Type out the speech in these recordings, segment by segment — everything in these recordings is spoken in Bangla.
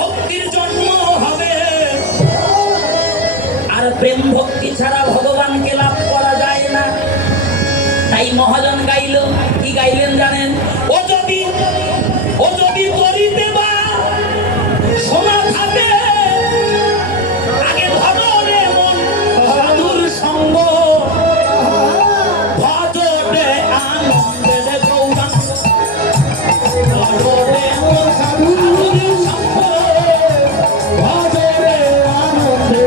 ভক্তির জন্ম হবে। আর প্রেম ভক্তি ছাড়া ভগবানকে লাভ করা যায় না। তাই মহাজন গাইল, কি গাইলেন জানেন? ও যদি করিতে বা সোনা থাকে, আগে ধরো রে মন সাধুর সঙ্গ, ভজরে আনন্দে গৌরাঙ্গ, ধরো রে মন সাধুর সঙ্গ, ভজরে আনন্দে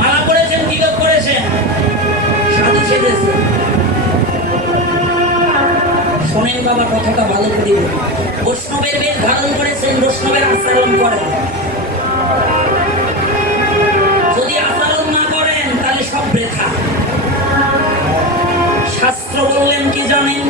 মালা করেছেন, তিলক করেছেন, সাধু সেজেছেন। শোনেন বাবা, কথাটা ভালো করে বৈষ্ণবের বেশ ধারণ করেছেন, বৈষ্ণবের আচরণ করেন। যদি আচরণ না করেন তাহলে সব বৃথা। শাস্ত্র বললেন কি জানেন?